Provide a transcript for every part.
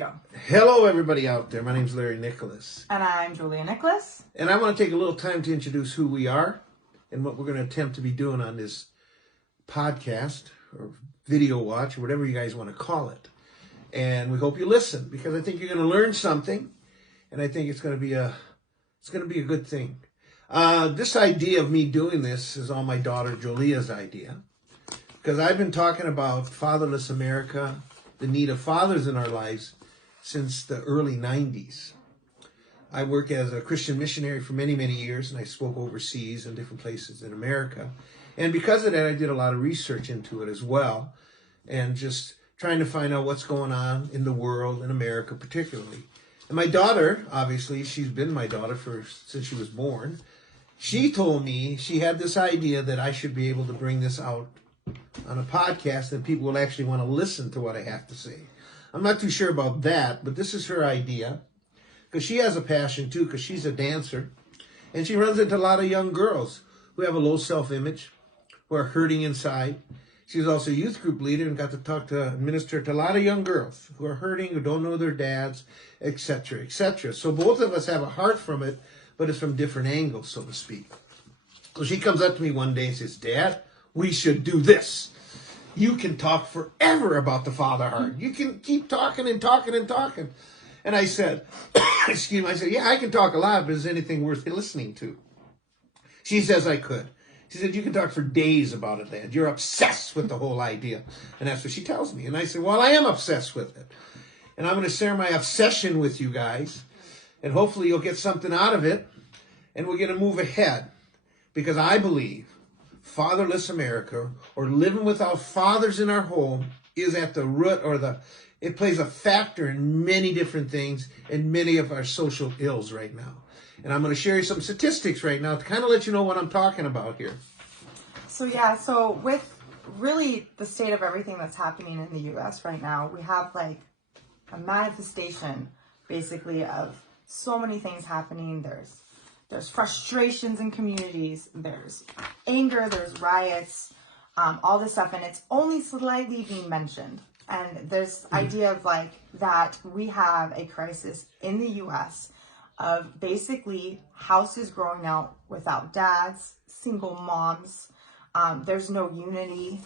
go. Hello, everybody out there. My name's Larry Nicholas. And I'm Julia Nicholas. And I want to take a little time to introduce who we are and what we're going to attempt to be doing on this podcast or video watch or whatever you guys want to call it. And we hope you listen because I think you're going to learn something, and I think it's going to be a good thing. This idea of me doing this is all my daughter Julia's idea, because I've been talking about fatherless America, the need of fathers in our lives since the early 90s. I worked as a Christian missionary for many, many years, and I spoke overseas in different places in America. And because of that, I did a lot of research into it as well, and just trying to find out what's going on in the world, in America particularly. And my daughter, obviously, she's been my daughter since she was born. She told me she had this idea that I should be able to bring this out on a podcast and people will actually want to listen to what I have to say. I'm not too sure about that, but this is her idea, because she has a passion too, because she's a dancer, and she runs into a lot of young girls who have a low self-image, who are hurting inside. She's also a youth group leader and got to talk to minister to a lot of young girls who are hurting, who don't know their dads, etc., etc. So both of us have a heart from it, but it's from different angles, so to speak. So she comes up to me one day and says, "Dad, we should do this. You can talk forever about the father heart. You can keep talking and talking and talking." And I said, excuse me, I said, "Yeah, I can talk a lot, but is anything worth listening to?" She says I could. She said, "You can talk for days about it, Dad. You're obsessed with the whole idea." And that's what she tells me. And I said, "Well, I am obsessed with it. And I'm going to share my obsession with you guys. And hopefully you'll get something out of it. And we're going to move ahead. Because I believe fatherless America, or living without fathers in our home, is at the root, or it plays a factor in many different things and many of our social ills right now. And I'm going to share you some statistics right now to kind of let you know what I'm talking about here. So with really the state of everything that's happening in the U.S. right now, we have like a manifestation basically of so many things happening. There's frustrations in communities, there's anger, there's riots, all this stuff, and it's only slightly being mentioned. And there's idea of like that we have a crisis in the U.S. of basically houses growing out without dads, single moms. There's no unity.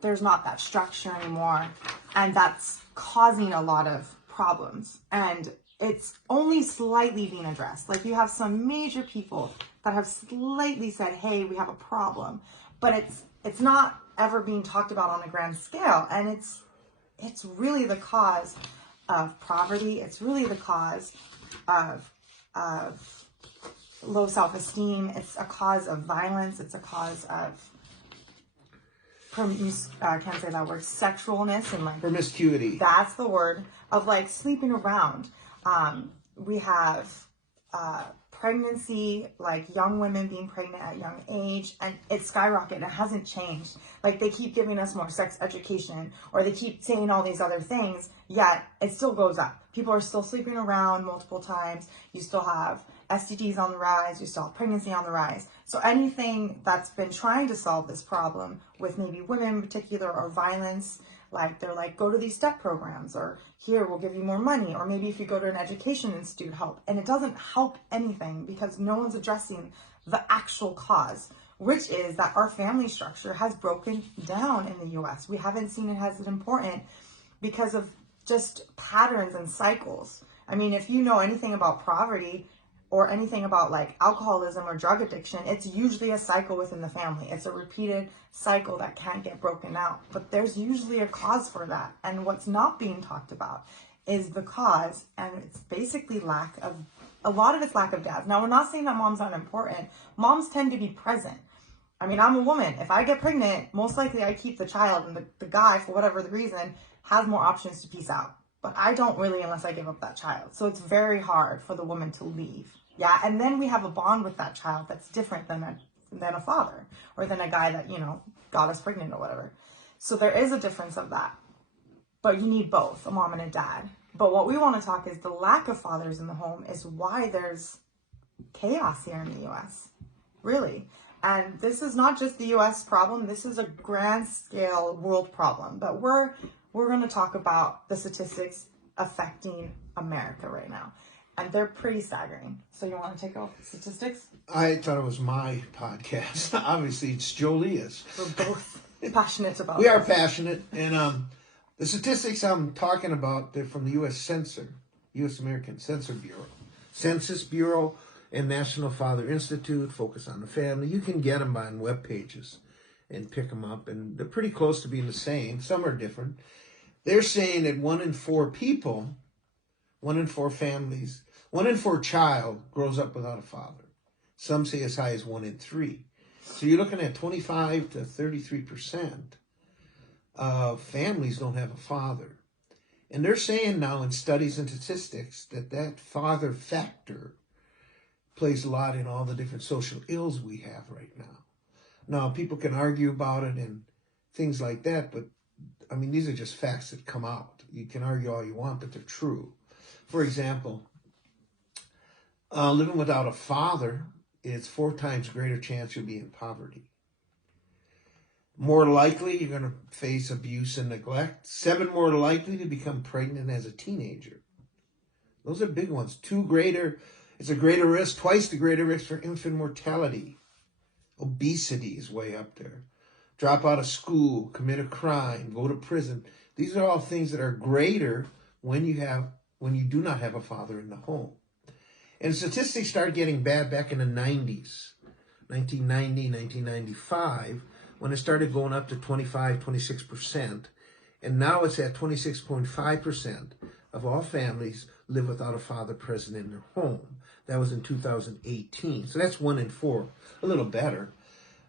There's not that structure anymore, and that's causing a lot of problems. And it's only slightly being addressed. Like you have some major people that have slightly said, "Hey, we have a problem," but it's not ever being talked about on a grand scale. And it's really the cause of poverty. It's really the cause of low self-esteem. It's a cause of violence. It's a cause of I can't say that word, sexualness and like promiscuity. That's the word, of like sleeping around. We have pregnancy, like young women being pregnant at young age, and it's skyrocketed. It hasn't changed. Like they keep giving us more sex education, or they keep saying all these other things, yet it still goes up. People are still sleeping around multiple times. You still have STDs on the rise. You still have pregnancy on the rise. So anything that's been trying to solve this problem with maybe women in particular, or violence, like they're like, go to these step programs, or here, we'll give you more money, or maybe if you go to an education institute, help. And it doesn't help anything because no one's addressing the actual cause, which is that our family structure has broken down in the US. We haven't seen it as important because of just patterns and cycles. I mean, if you know anything about poverty or anything about like alcoholism or drug addiction, it's usually a cycle within the family. It's a repeated cycle that can't get broken out. But there's usually a cause for that. And what's not being talked about is the cause, and it's basically a lot of it's lack of dads. Now, we're not saying that moms aren't important. Moms tend to be present. I mean, I'm a woman. If I get pregnant, most likely I keep the child, and the guy, for whatever the reason, has more options to peace out. But I don't really unless I give up that child. So it's very hard for the woman to leave. Yeah, and then we have a bond with that child that's different than a father, or than a guy that, got us pregnant or whatever. So there is a difference of that. But you need both, a mom and a dad. But what we want to talk is the lack of fathers in the home is why there's chaos here in the U.S. Really. And this is not just the U.S. problem. This is a grand scale world problem. But we're we're going to talk about the statistics affecting America right now. And they're pretty staggering. So you want to take off statistics? I thought it was my podcast. Obviously, it's Jolia's. We're both passionate about We are this. passionate. And the statistics I'm talking about, they're from the U.S. American Census Bureau, and National Father Institute, focus on the family. You can get them on web pages and pick them up, and they're pretty close to being the same. Some are different. They're saying that 1 in 4 people, 1 in 4 families, 1 in 4 child grows up without a father. Some say as high as 1 in 3. So you're looking at 25 to 33% of families don't have a father. And they're saying now in studies and statistics that father factor plays a lot in all the different social ills we have right now. Now, people can argue about it and things like that, but I mean, these are just facts that come out. You can argue all you want, but they're true. For example, living without a father, it's 4 times greater chance you'll be in poverty. More likely you're going to face abuse and neglect. 7 more likely to become pregnant as a teenager. Those are big ones. 2 greater, it's a greater risk, twice the greater risk for infant mortality. Obesity is way up there. Drop out of school, commit a crime, go to prison. These are all things that are greater when you do not have a father in the home. And statistics started getting bad back in the 90s, 1990, 1995, when it started going up to 25, 26%. And now it's at 26.5% of all families live without a father present in their home. That was in 2018. So that's 1 in 4, a little better.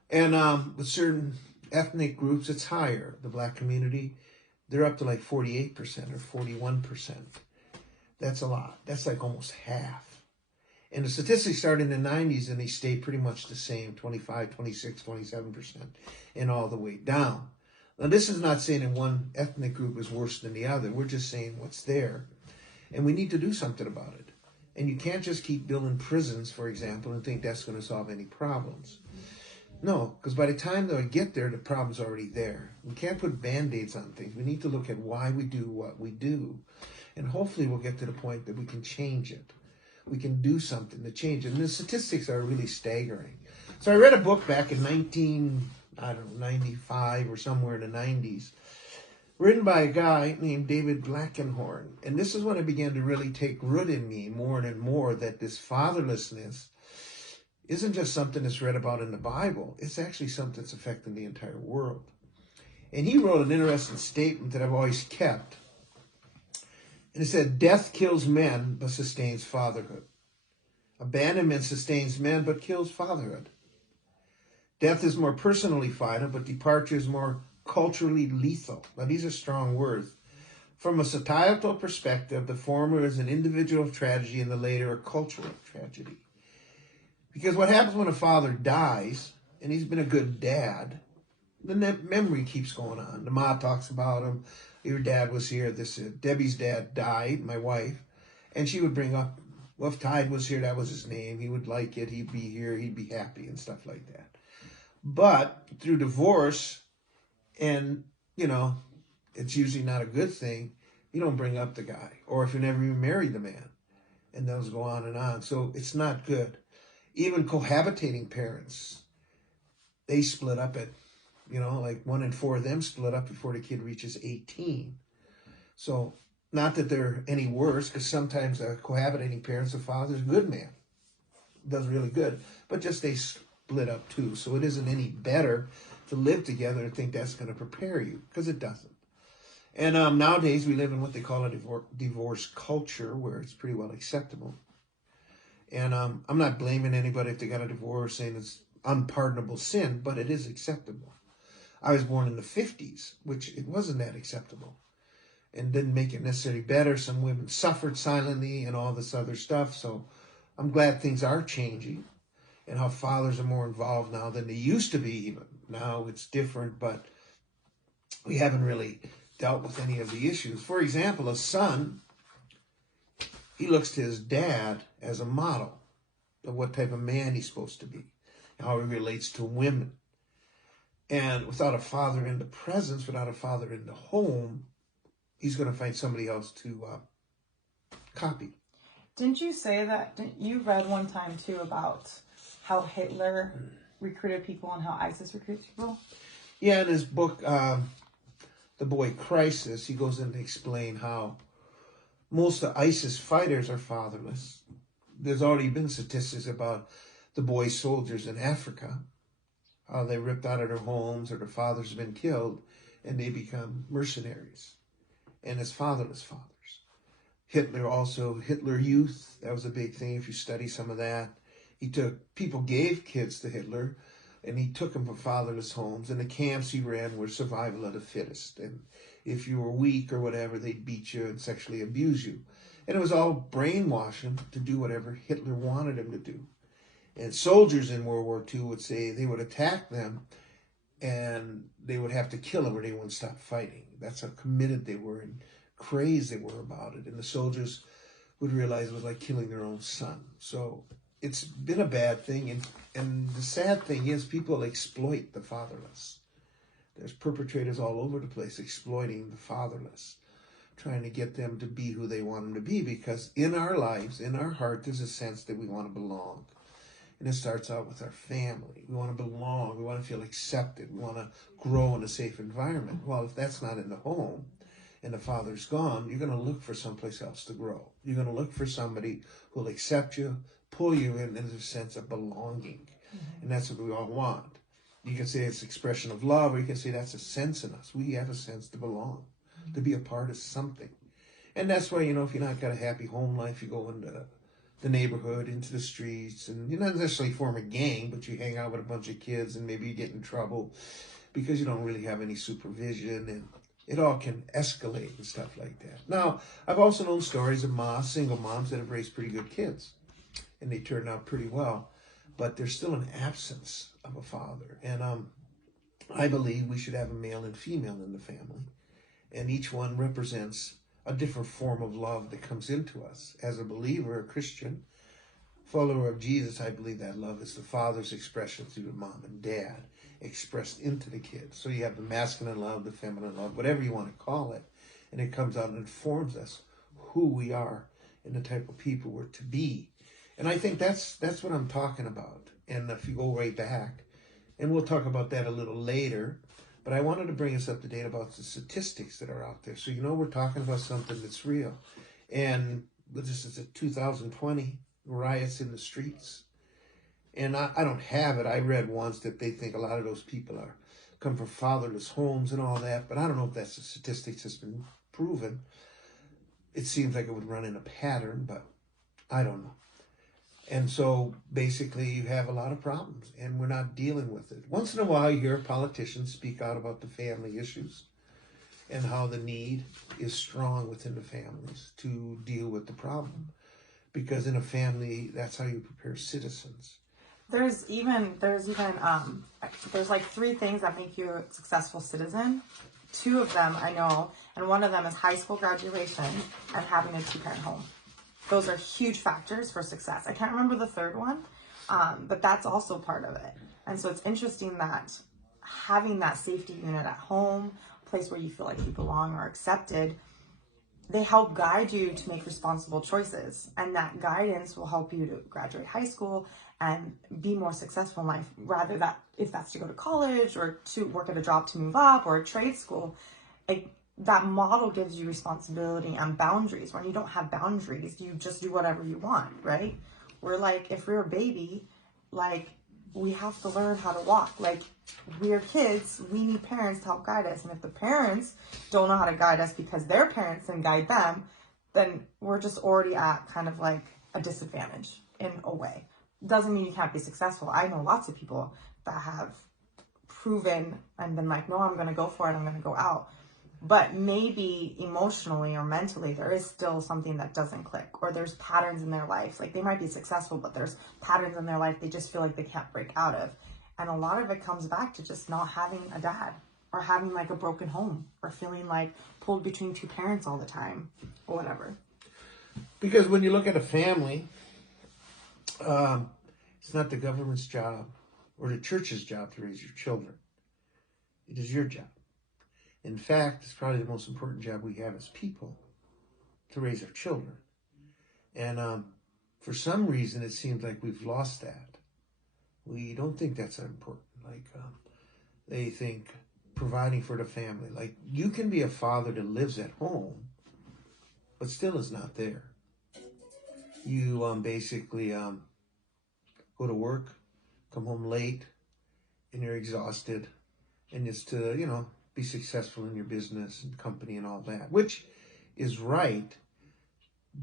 And with certain ethnic groups, it's higher. The black community, they're up to like 48% or 41%. That's a lot. That's like almost half. And the statistics started in the 90s and they stayed pretty much the same, 25, 26, 27%, and all the way down. Now, this is not saying that one ethnic group is worse than the other. We're just saying what's there. And we need to do something about it. And you can't just keep building prisons, for example, and think that's going to solve any problems. No, because by the time they get there, the problem's already there. We can't put Band-Aids on things. We need to look at why we do what we do. And hopefully we'll get to the point that we can change it. We can do something to change it. And the statistics are really staggering. So I read a book back in 95 or somewhere in the 90s, written by a guy named David Blackenhorn. And this is when it began to really take root in me more and more, that this fatherlessness isn't just something that's read about in the Bible. It's actually something that's affecting the entire world. And he wrote an interesting statement that I've always kept. And it said, death kills men but sustains fatherhood. Abandonment sustains men but kills fatherhood. Death is more personally final, but departure is more culturally lethal. Now, these are strong words. From a societal perspective, the former is an individual tragedy and the later a cultural tragedy. Because what happens when a father dies, and he's been a good dad, then that memory keeps going on. The ma talks about him. Your dad was here. Debbie's dad died, my wife, and she would bring up, well, if Tide was here, that was his name. He would like it. He'd be here. He'd be happy and stuff like that. But through divorce, and, it's usually not a good thing, you don't bring up the guy. Or if you never even married the man. And those go on and on. So it's not good. Even cohabitating parents, they split up at, like 1 in 4 of them split up before the kid reaches 18. So not that they're any worse, because sometimes a cohabitating parent's a father's a good man. Does really good. But just they split up too. So it isn't any better to live together and think that's going to prepare you, because it doesn't. And nowadays we live in what they call a divorce culture, where it's pretty well acceptable. And I'm not blaming anybody if they got a divorce, saying it's unpardonable sin, but it is acceptable. I was born in the 50s, which it wasn't that acceptable, and didn't make it necessarily better. Some women suffered silently and all this other stuff. So I'm glad things are changing and how fathers are more involved now than they used to be even. Now it's different, but we haven't really dealt with any of the issues. For example, a son, he looks to his dad as a model of what type of man he's supposed to be, how he relates to women. And without a father in the presence, without a father in the home, he's going to find somebody else to copy. Didn't you say that? Didn't you read one time too about how Hitler recruited people and how ISIS recruits people? Yeah, in his book, The Boy Crisis, he goes in to explain how most of ISIS fighters are fatherless. There's already been statistics about the boy soldiers in Africa, how they ripped out of their homes or their fathers have been killed and they become mercenaries. And it's fatherless fathers. Hitler Youth, that was a big thing if you study some of that. People gave kids to Hitler and he took them from fatherless homes, and the camps he ran were survival of the fittest. And if you were weak or whatever, they'd beat you and sexually abuse you. And it was all brainwashing to do whatever Hitler wanted him to do. And soldiers in World War II would say they would attack them and they would have to kill them or they wouldn't stop fighting. That's how committed they were and crazed they were about it. And the soldiers would realize it was like killing their own son. So it's been a bad thing. And the sad thing is people exploit the fatherless. There's perpetrators all over the place exploiting the fatherless, trying to get them to be who they want them to be, because in our lives, in our heart, there's a sense that we want to belong. And it starts out with our family. We want to belong. We want to feel accepted. We want to grow in a safe environment. Well, if that's not in the home and the father's gone, you're going to look for someplace else to grow. You're going to look for somebody who will accept you, pull you in, and there's a sense of belonging. Mm-hmm. And that's what we all want. You can say it's expression of love, or you can say that's a sense in us. We have a sense to belong, mm-hmm. to be a part of something. And that's why, if you're not got a happy home life, you go into the neighborhood, into the streets, and you're not necessarily form a gang, but you hang out with a bunch of kids and maybe you get in trouble because you don't really have any supervision, and it all can escalate and stuff like that. Now, I've also known stories of single moms that have raised pretty good kids, and they turned out pretty well, but there's still an absence of a father. And I believe we should have a male and female in the family, and each one represents a different form of love that comes into us. As a believer, a Christian, follower of Jesus, I believe that love is the father's expression through the mom and dad expressed into the kids. So you have the masculine love, the feminine love, whatever you want to call it, and it comes out and informs us who we are and the type of people we're to be. And I think that's what I'm talking about. And if you go way back, and we'll talk about that a little later, but I wanted to bring us up to date about the statistics that are out there. So, we're talking about something that's real. And this is a 2020 riots in the streets. And I don't have it. I read once that they think a lot of those people come from fatherless homes and all that. But I don't know if that's the statistics that's been proven. It seems like it would run in a pattern, but I don't know. And so basically you have a lot of problems and we're not dealing with it. Once in a while you hear politicians speak out about the family issues and how the need is strong within the families to deal with the problem. Because in a family, that's how you prepare citizens. There's like 3 things that make you a successful citizen. 2 of them I know, and one of them is high school graduation and having a 2-parent home. Those are huge factors for success. I can't remember the third one, but that's also part of it. And so it's interesting that having that safety unit at home, a place where you feel like you belong or accepted, they help guide you to make responsible choices. And that guidance will help you to graduate high school and be more successful in life, rather that if that's to go to college or to work at a job to move up or a trade school. That model gives you responsibility and boundaries. When you don't have boundaries, you just do whatever you want, right? We're like, if we're a baby, we have to learn how to walk. We're kids, we need parents to help guide us. And if the parents don't know how to guide us because their parents didn't guide them, then we're just already at kind of like a disadvantage in a way. Doesn't mean you can't be successful. I know lots of people that have proven and been like, no, I'm going to go for it. I'm going to go out. But maybe emotionally or mentally, there is still something that doesn't click, or there's patterns in their life. They might be successful, but there's patterns in their life they just feel like they can't break out of. And a lot of it comes back to just not having a dad, or having a broken home, or feeling pulled between 2 parents all the time, or whatever. Because when you look at a family, it's not the government's job or the church's job to raise your children. It is your job. In fact, it's probably the most important job we have as people, to raise our children. And for some reason, it seems like we've lost that. We don't think that's that important. Like they think providing for the family. Like you can be a father that lives at home, but still is not there. You basically go to work, come home late, and you're exhausted, and it's to, be successful in your business and company and all that, which is right.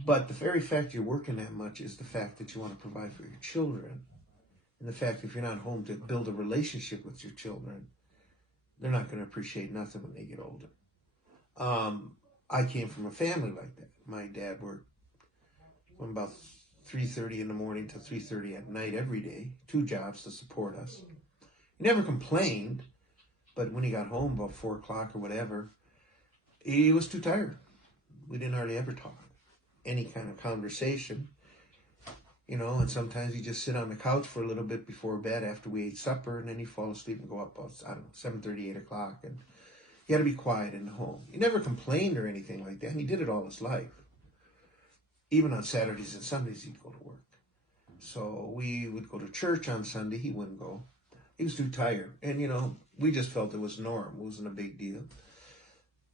But the very fact you're working that much is the fact that you want to provide for your children. And the fact if you're not home to build a relationship with your children, they're not going to appreciate nothing when they get older. I came from a family like that. My dad worked from about 3:30 in the morning to 3:30 at night every day, 2 jobs to support us. He never complained, but when he got home about 4 o'clock or whatever, he was too tired. We didn't hardly ever talk. Any kind of conversation, and sometimes he'd just sit on the couch for a little bit before bed after we ate supper, and then he'd fall asleep and go up about, 7:30, 8 o'clock, and he had to be quiet in the home. He never complained or anything like that, and he did it all his life. Even on Saturdays and Sundays, he'd go to work. So we would go to church on Sunday. He wouldn't go. He was too tired. And, we just felt it was norm. It wasn't a big deal.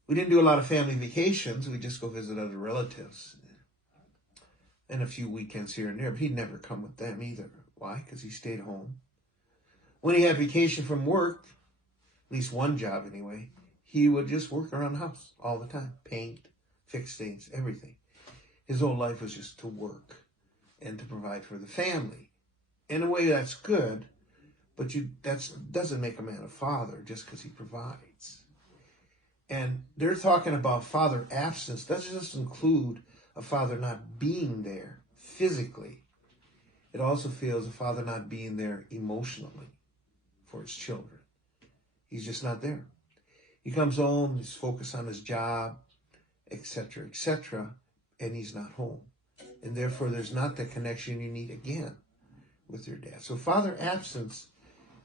We didn't do a lot of family vacations. We'd just go visit other relatives. And a few weekends here and there. But he'd never come with them either. Why? Because he stayed home. When he had vacation from work, at least one job anyway, he would just work around the house all the time. Paint, fix things, everything. His whole life was just to work and to provide for the family. In a way, that's good, but that doesn't make a man a father just because he provides. And they're talking about father absence. That doesn't just include a father not being there physically. It also feels a father not being there emotionally for his children. He's just not there. He comes home, he's focused on his job, etc., etc., and he's not home. And therefore, there's not the connection you need again with your dad. So father absence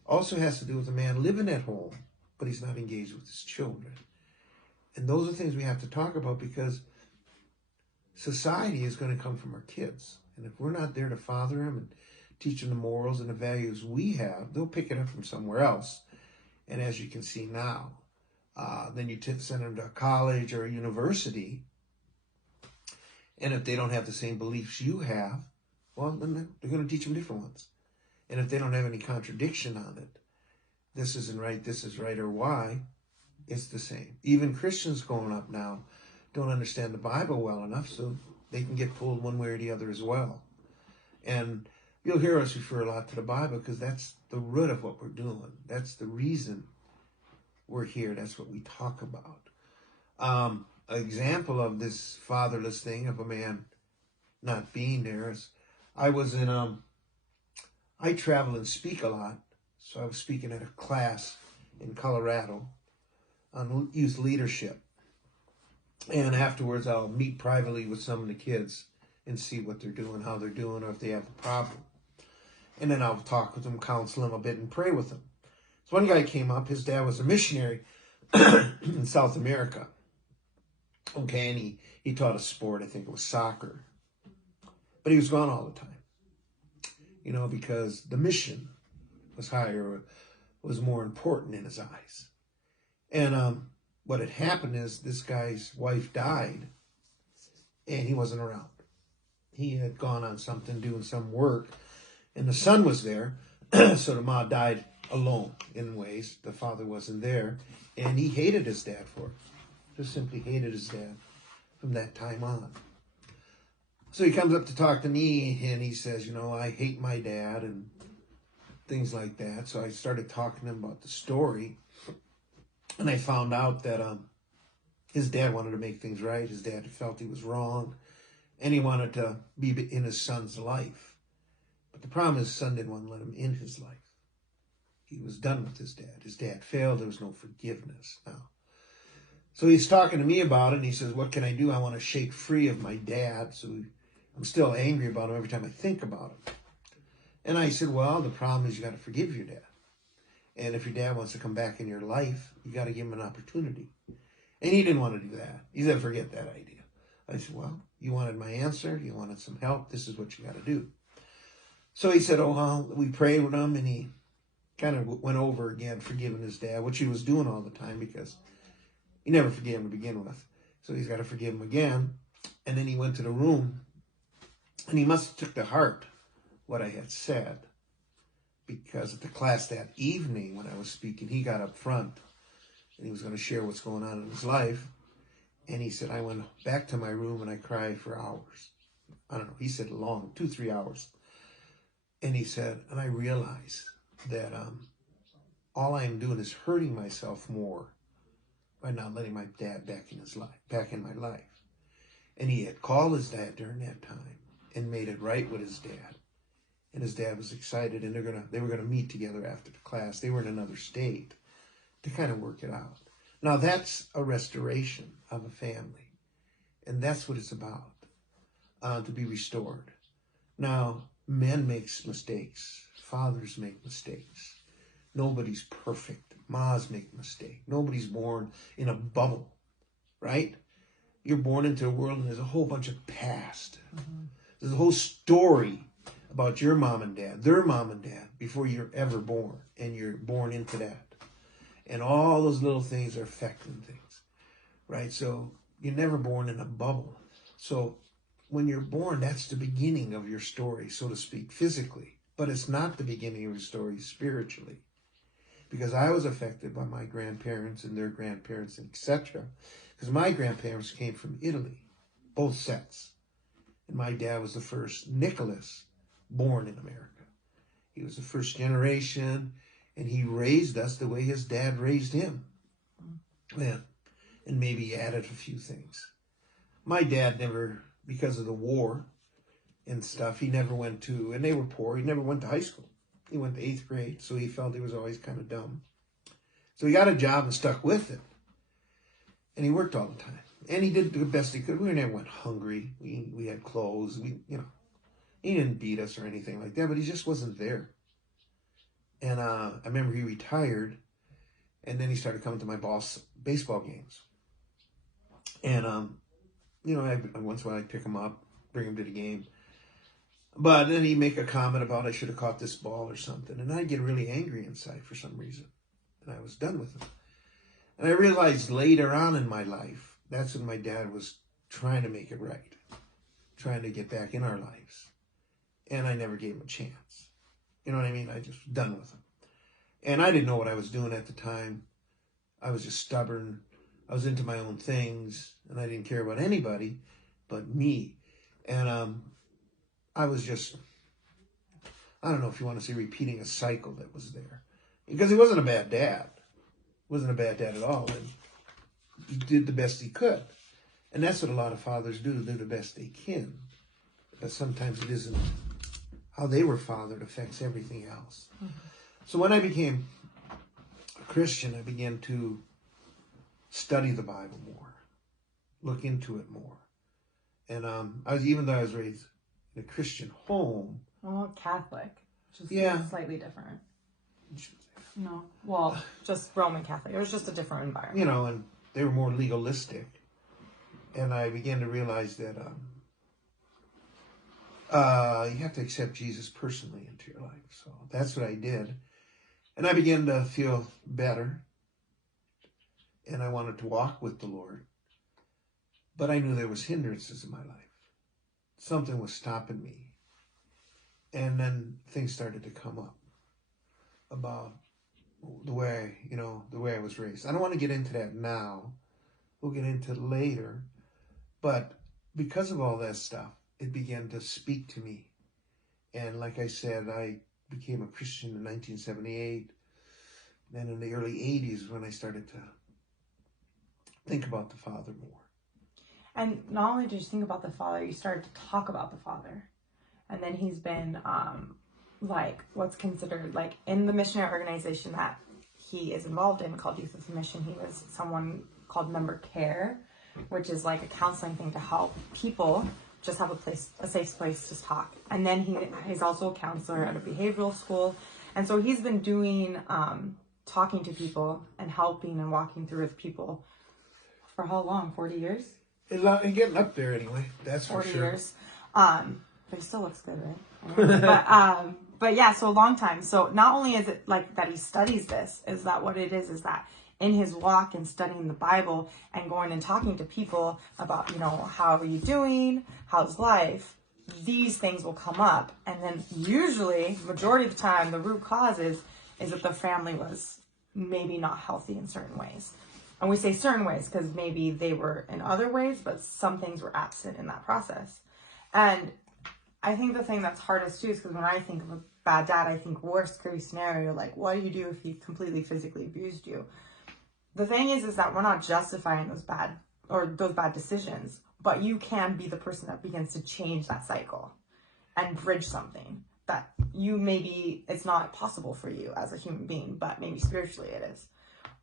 also has to do with a man living at home, but he's not engaged with his children. And those are things we have to talk about because society is going to come from our kids. And if we're not there to father them and teach them the morals and the values we have, they'll pick it up from somewhere else. And as you can see now, then you send them to college or a university. And if they don't have the same beliefs you have, well, then they're going to teach them different ones. And if they don't have any contradiction on it, this isn't right, this is right, or why, it's the same. Even Christians growing up now don't understand the Bible well enough, so they can get pulled one way or the other as well. And you'll hear us refer a lot to the Bible because that's the root of what we're doing. That's the reason we're here. That's what we talk about. An example of this fatherless thing of a man not being there is I travel and speak a lot. So I was speaking at a class in Colorado on youth leadership. And afterwards, I'll meet privately with some of the kids and see what they're doing, how they're doing, or if they have a problem. And then I'll talk with them, counsel them a bit, and pray with them. So one guy came up. His dad was a missionary in South America. Okay, and he taught a sport. I think it was soccer. But he was gone all the time. Because the mission was higher, was more important in his eyes. And what had happened is this guy's wife died, and he wasn't around. He had gone on something, doing some work, and the son was there. So the ma died alone in ways. The father wasn't there, and he hated his dad for it. Just simply hated his dad from that time on. So he comes up to talk to me, and he says, I hate my dad, and things like that. So I started talking to him about the story, and I found out that his dad wanted to make things right. His dad felt he was wrong, and he wanted to be in his son's life. But the problem is his son didn't want to let him in his life. He was done with his dad. His dad failed. There was no forgiveness now. So he's talking to me about it, and he says, what can I do? I want to shake free of my dad. So I'm still angry about him every time I think about him. And I said, well, the problem is you got to forgive your dad. And if your dad wants to come back in your life, you got to give him an opportunity. And he didn't want to do that. He said, forget that idea. I said, well, you wanted my answer. You wanted some help. This is what you got to do. So he said, oh, well, we prayed with him, and he kind of went over again, forgiving his dad, which he was doing all the time because he never forgave him to begin with. So he's got to forgive him again. And then he went to the room, and he must have took to heart what I had said, because at the class that evening when I was speaking, he got up front, and he was going to share what's going on in his life. And he said, I went back to my room, and I cried for hours. I don't know. He said long, 2-3 hours. And he said, and I realized that all I am doing is hurting myself more by not letting my dad back in my life. And he had called his dad during that time and made it right with his dad. And his dad was excited, and they were gonna meet together after the class. They were in another state to kind of work it out. Now that's a restoration of a family, and that's what it's about, to be restored. Now, men make mistakes. Fathers make mistakes. Nobody's perfect. Mas make mistakes. Nobody's born in a bubble, right? You're born into a world, and there's a whole bunch of past. Mm-hmm. There's a whole story about your mom and dad, their mom and dad, before you're ever born, and you're born into that. And all those little things are affecting things, right? So you're never born in a bubble. So when you're born, that's the beginning of your story, so to speak, physically. But it's not the beginning of your story spiritually. Because I was affected by my grandparents and their grandparents, etc. Because my grandparents came from Italy, both sets. And my dad was the first Nicholas born in America. He was the first generation, and he raised us the way his dad raised him. Yeah. And maybe added a few things. My dad never, because of the war and stuff, he never went to, and they were poor, he never went to high school. He went to 8th grade, so he felt he was always kind of dumb. So he got a job and stuck with it. And he worked all the time. And he did the best he could. We never went hungry. We had clothes. He didn't beat us or anything like that, but he just wasn't there. And I remember he retired, and then he started coming to my boss' baseball games. And, once in a while I'd pick him up, bring him to the game. But then he'd make a comment about I should have caught this ball or something. And I'd get really angry inside for some reason. And I was done with him. And I realized later on in my life, that's when my dad was trying to make it right. Trying to get back in our lives. And I never gave him a chance. You know what I mean? I just was done with him. And I didn't know what I was doing at the time. I was just stubborn. I was into my own things. And I didn't care about anybody but me. And I was just, I don't know if you want to say repeating a cycle that was there. Because he wasn't a bad dad. He wasn't a bad dad at all. And he did the best he could. And that's what a lot of fathers do the best they can. But sometimes it isn't how they were fathered affects everything else. Mm-hmm. So when I became a Christian, I began to study the Bible more, look into it more. And even though I was raised in a Christian home. Well, Catholic, which is slightly different. No, well, just Roman Catholic. It was just a different environment. And they were more legalistic. And I began to realize that you have to accept Jesus personally into your life. So that's what I did. And I began to feel better. And I wanted to walk with the Lord. But I knew there was hindrances in my life. Something was stopping me. And then things started to come up about the way I was raised. I don't want to get into that now. We'll get into it later. But because of all that stuff, it began to speak to me. And like I said, I became a Christian in 1978. Then in the early 80s when I started to think about the Father more. And not only did you think about the Father, you started to talk about the Father. And then he's been what's considered in the missionary organization that he is involved in called Youth with a Mission. He was someone called Member Care, which is like a counseling thing to help people just have a safe place to talk. And then he's also a counselor at a behavioral school. And so he's been doing talking to people and helping and walking through with people for how long? 40 years? And getting up there anyway. That's for 40 sure. years. But he still looks good, right? But yeah, so a long time. So not only is it like that he studies this, is that what it is that in his walk and studying the Bible and going and talking to people about, how are you doing? How's life? These things will come up. And then usually, majority of the time, the root cause is that the family was maybe not healthy in certain ways. And we say certain ways because maybe they were in other ways, but some things were absent in that process. And I think the thing that's hardest too is because when I think of a bad dad, I think worst case scenario, like what do you do if he completely physically abused you? The thing is that we're not justifying those bad decisions, but you can be the person that begins to change that cycle and bridge something that maybe it's not possible for you as a human being, but maybe spiritually it is.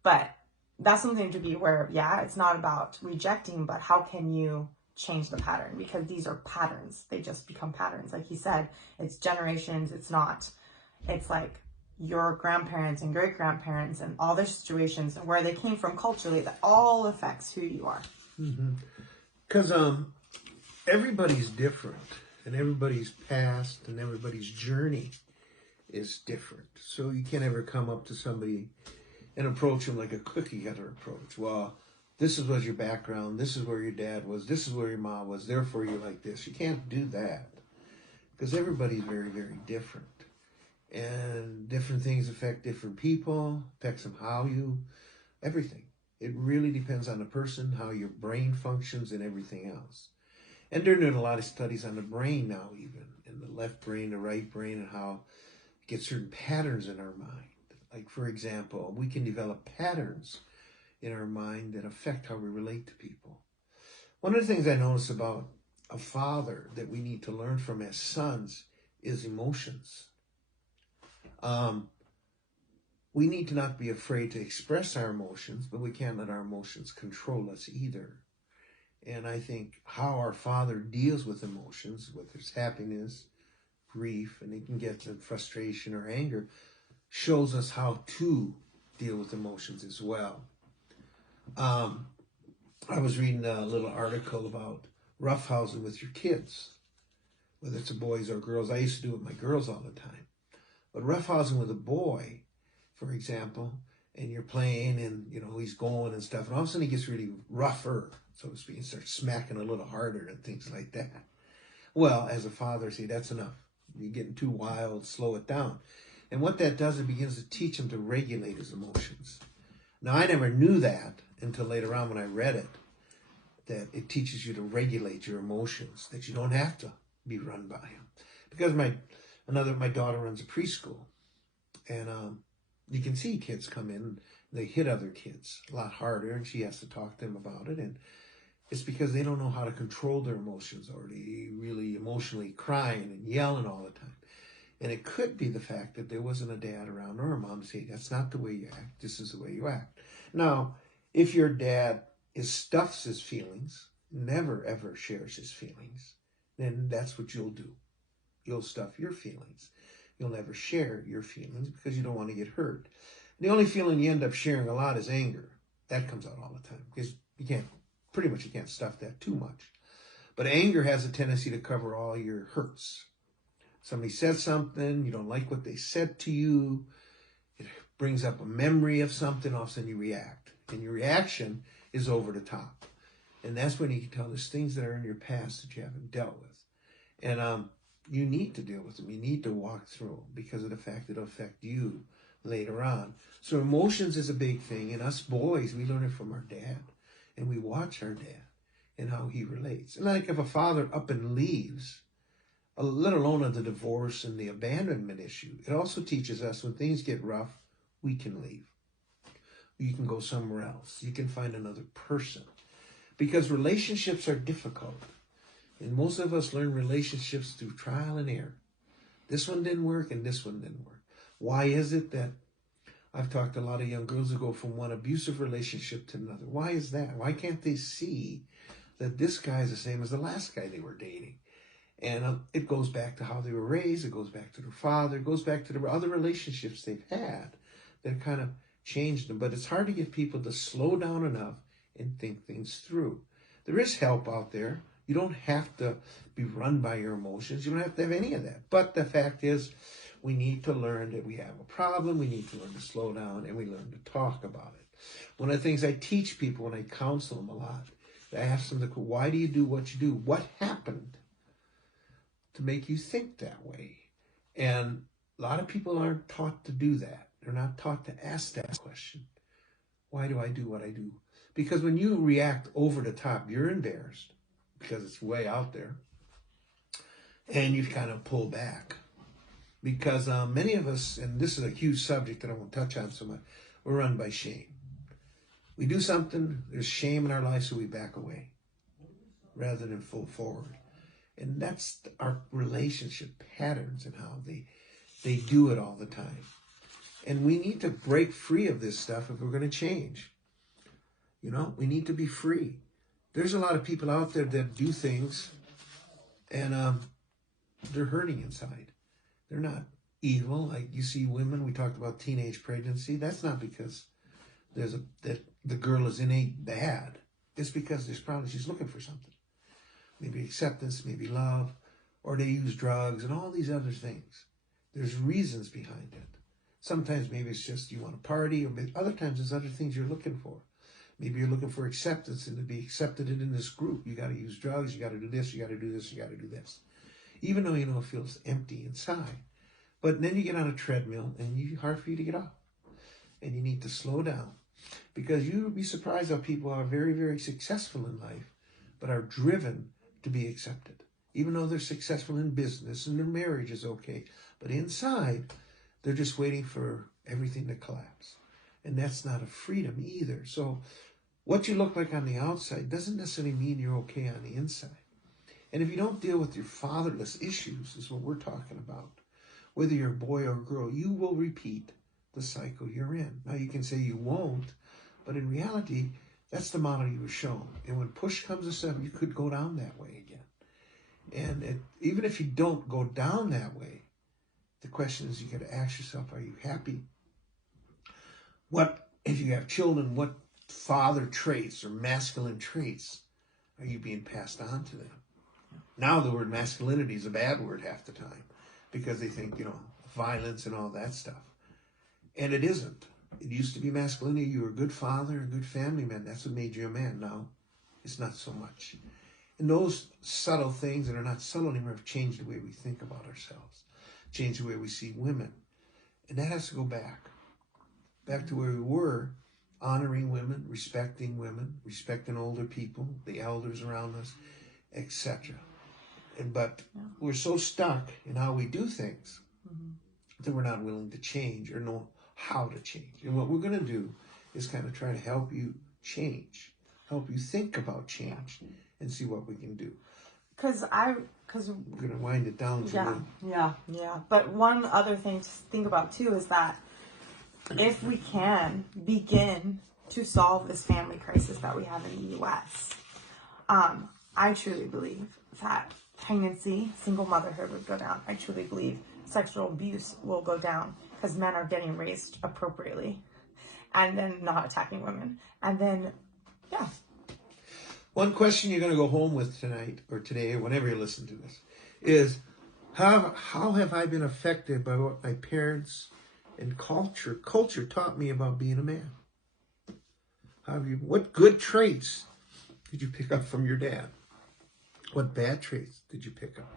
But that's something to be aware of. Yeah, it's not about rejecting, but how can you change the pattern? Because these are patterns. They just become patterns. Like he said, it's generations. It's like your grandparents and great grandparents and all their situations and where they came from culturally, that all affects who you are. Because everybody's different, and everybody's past and everybody's journey is different. So you can't ever come up to somebody and approach them like a cookie cutter approach. Well, this was your background. This is where your dad was. This is where your mom was. Therefore, you're like this. You can't do that because everybody's very, very different. And different things affect different people, affects them everything. It really depends on the person, how your brain functions and everything else. And they're doing a lot of studies on the brain now even, and the left brain, the right brain, and how it gets certain patterns in our mind. Like, for example, we can develop patterns in our mind that affect how we relate to people. One of the things I notice about a father that we need to learn from as sons is emotions. We need to not be afraid to express our emotions, but we can't let our emotions control us either. And I think how our Father deals with emotions, whether it's happiness, grief, and it can get to frustration or anger, shows us how to deal with emotions as well. I was reading a little article about roughhousing with your kids, whether it's boys or girls. I used to do it with my girls all the time. But roughhousing with a boy, for example, and you're playing and, he's going and stuff, and all of a sudden he gets really rougher, so to speak, and starts smacking a little harder and things like that. Well, as a father, see, that's enough. You're getting too wild, slow it down. And what that does, it begins to teach him to regulate his emotions. Now, I never knew that until later on when I read it, that it teaches you to regulate your emotions, that you don't have to be run by him. Because my daughter runs a preschool, and you can see kids come in, they hit other kids a lot harder, and she has to talk to them about it, and it's because they don't know how to control their emotions, or they really emotionally crying and yelling all the time. And it could be the fact that there wasn't a dad around or a mom saying, that's not the way you act, this is the way you act. Now, if your dad stuffs his feelings, never ever shares his feelings, then that's what you'll do. You'll stuff your feelings. You'll never share your feelings because you don't want to get hurt. The only feeling you end up sharing a lot is anger. That comes out all the time because you can't stuff that too much. But anger has a tendency to cover all your hurts. Somebody says something, you don't like what they said to you, it brings up a memory of something, all of a sudden you react. And your reaction is over the top. And that's when you can tell there's things that are in your past that you haven't dealt with. And you need to deal with them. You need to walk through them because of the fact that it'll affect you later on. So emotions is a big thing. And us boys, we learn it from our dad. And we watch our dad and how he relates. And like if a father up and leaves, let alone the divorce and the abandonment issue, it also teaches us when things get rough, we can leave. You can go somewhere else. You can find another person. Because relationships are difficult. And most of us learn relationships through trial and error. This one didn't work and this one didn't work. Why is it that I've talked to a lot of young girls who go from one abusive relationship to another? Why is that? Why can't they see that this guy is the same as the last guy they were dating? And it goes back to how they were raised. It goes back to their father. It goes back to the other relationships they've had that kind of change them. But it's hard to get people to slow down enough and think things through. There is help out there. You don't have to be run by your emotions. You don't have to have any of that. But the fact is, we need to learn that we have a problem. We need to learn to slow down, and we learn to talk about it. One of the things I teach people when I counsel them a lot, I ask them, why do you do what you do? What happened to make you think that way? And a lot of people aren't taught to do that. They're not taught to ask that question. Why do I do what I do? Because when you react over the top, you're embarrassed because it's way out there. And you kind of pull back. Because many of us, and this is a huge subject that I won't touch on so much, we're run by shame. We do something, there's shame in our life, so we back away rather than full forward. And that's our relationship patterns and how they do it all the time. And we need to break free of this stuff if we're going to change. You know, we need to be free. There's a lot of people out there that do things and they're hurting inside. They're not evil. Like you see women, we talked about teenage pregnancy. That's not because that the girl is innate bad. It's because there's probably she's looking for something. Maybe acceptance, maybe love, or they use drugs and all these other things. There's reasons behind it. Sometimes maybe it's just you want to party, or maybe other times there's other things you're looking for. Maybe you're looking for acceptance and to be accepted in this group. You got to use drugs, you got to do this, you got to do this, you got to do this. Even though you know it feels empty inside. But then you get on a treadmill and it's hard for you to get off. And you need to slow down. Because you'll be surprised how people are very, very successful in life, but are driven to be accepted. Even though they're successful in business and their marriage is okay. But inside, they're just waiting for everything to collapse. And that's not a freedom either. So what you look like on the outside doesn't necessarily mean you're okay on the inside. And if you don't deal with your fatherless issues, is what we're talking about, whether you're a boy or a girl, you will repeat the cycle you're in. Now you can say you won't, but in reality, that's the model you were shown. And when push comes to shove, you could go down that way again. And even if you don't go down that way, the question is you got to ask yourself, are you happy? What, if you have children, what father traits or masculine traits are you being passed on to them? Now the word masculinity is a bad word half the time because they think, violence and all that stuff. And it isn't. It used to be masculinity. You were a good father, a good family man. That's what made you a man. Now, it's not so much. And those subtle things that are not subtle anymore have changed the way we think about ourselves, changed the way we see women. And that has to go back to where we were, honoring women, respecting older people, the elders around us, etc. But we're so stuck in how we do things that we're not willing to change or know how to change. And what we're going to do is kind of try to help you change, help you think about change, and see what we can do. Because we're going to wind it down. Yeah. But one other thing to think about too is that if we can begin to solve this family crisis that we have in the U.S., I truly believe that pregnancy, single motherhood would go down. I truly believe sexual abuse will go down because men are getting raised appropriately and then not attacking women. And then, yeah. One question you're going to go home with tonight or today or whenever you listen to this is, how have I been affected by what my parents and culture taught me about being a man? What good traits did you pick up from your dad? What bad traits did you pick up?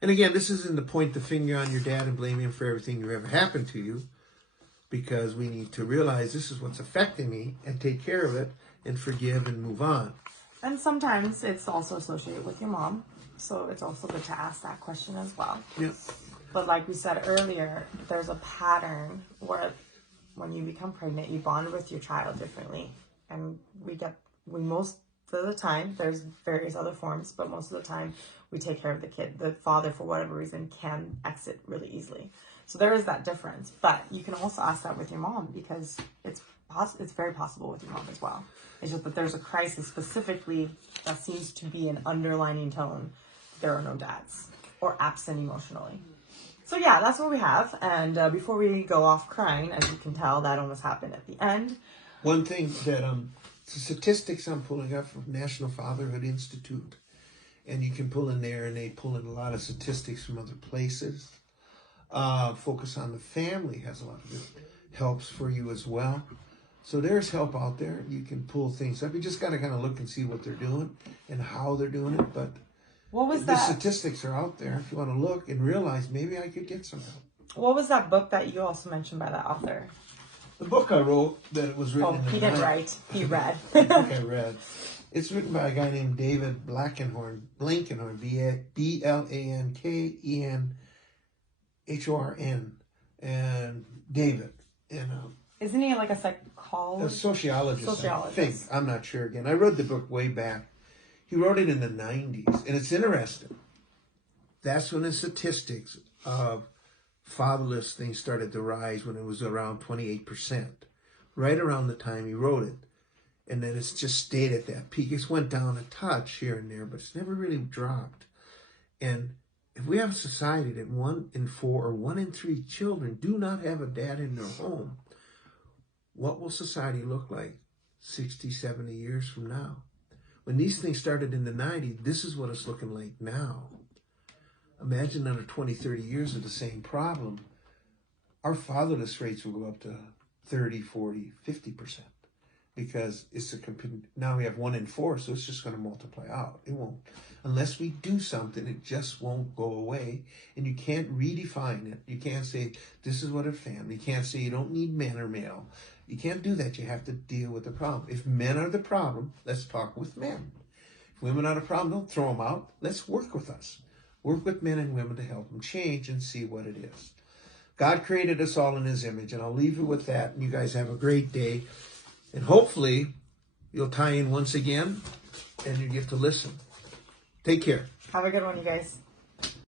And again, this isn't to point the finger on your dad and blame him for everything that ever happened to you, because we need to realize this is what's affecting me and take care of it and forgive and move on. And sometimes it's also associated with your mom, so it's also good to ask that question as well. Yeah. But like we said earlier, there's a pattern where when you become pregnant, you bond with your child differently. And we most of the time, there's various other forms, but most of the time we take care of the kid. The father, for whatever reason, can exit really easily. So there is that difference. But you can also ask that with your mom, because it's very possible with your mom as well. It's just that there's a crisis specifically that seems to be an underlining tone. There are no dads or absent emotionally. So yeah, that's what we have. And before we go off crying, as you can tell, that almost happened at the end. One thing that the statistics I'm pulling up from National Fatherhood Institute, and you can pull in there, and they pull in a lot of statistics from other places. Focus on the Family has a lot of good helps for you as well. So there's help out there. You can pull things up. You just got to kind of look and see what they're doing and how they're doing it. But What was the that? statistics are out there if you want to look and realize maybe I could get some help. What was that book that you also mentioned by that author? The book I wrote that it was written in the He didn't write. He read. the book I read. It's written by a guy named David Blankenhorn, Blankenhorn, and David, Isn't he like a a psychologist? sociologist, I think. I'm not sure again. I read the book way back. He wrote it in the 90s, and it's interesting. That's when the statistics of fatherless things started to rise, when it was around 28%, right around the time he wrote it. And then it's just stayed at that peak. It's went down a touch here and there, but it's never really dropped. And if we have a society that 1 in 4 or 1 in 3 children do not have a dad in their home, what will society look like 60, 70 years from now? When these things started in the 90s, this is what it's looking like now. Imagine another 20, 30 years of the same problem. Our fatherless rates will go up to 30, 40, 50%. Because now we have 1 in 4, so it's just going to multiply out. It won't. Unless we do something, it just won't go away. And you can't redefine it. You can't say, this is what a family. You can't say you don't need men or male. You can't do that. You have to deal with the problem. If men are the problem, let's talk with men. If women are the problem, don't throw them out. Let's work with us. Work with men and women to help them change and see what it is. God created us all in his image, and I'll leave you with that. And you guys have a great day. And hopefully, you'll tie in once again, and you get to listen. Take care. Have a good one, you guys.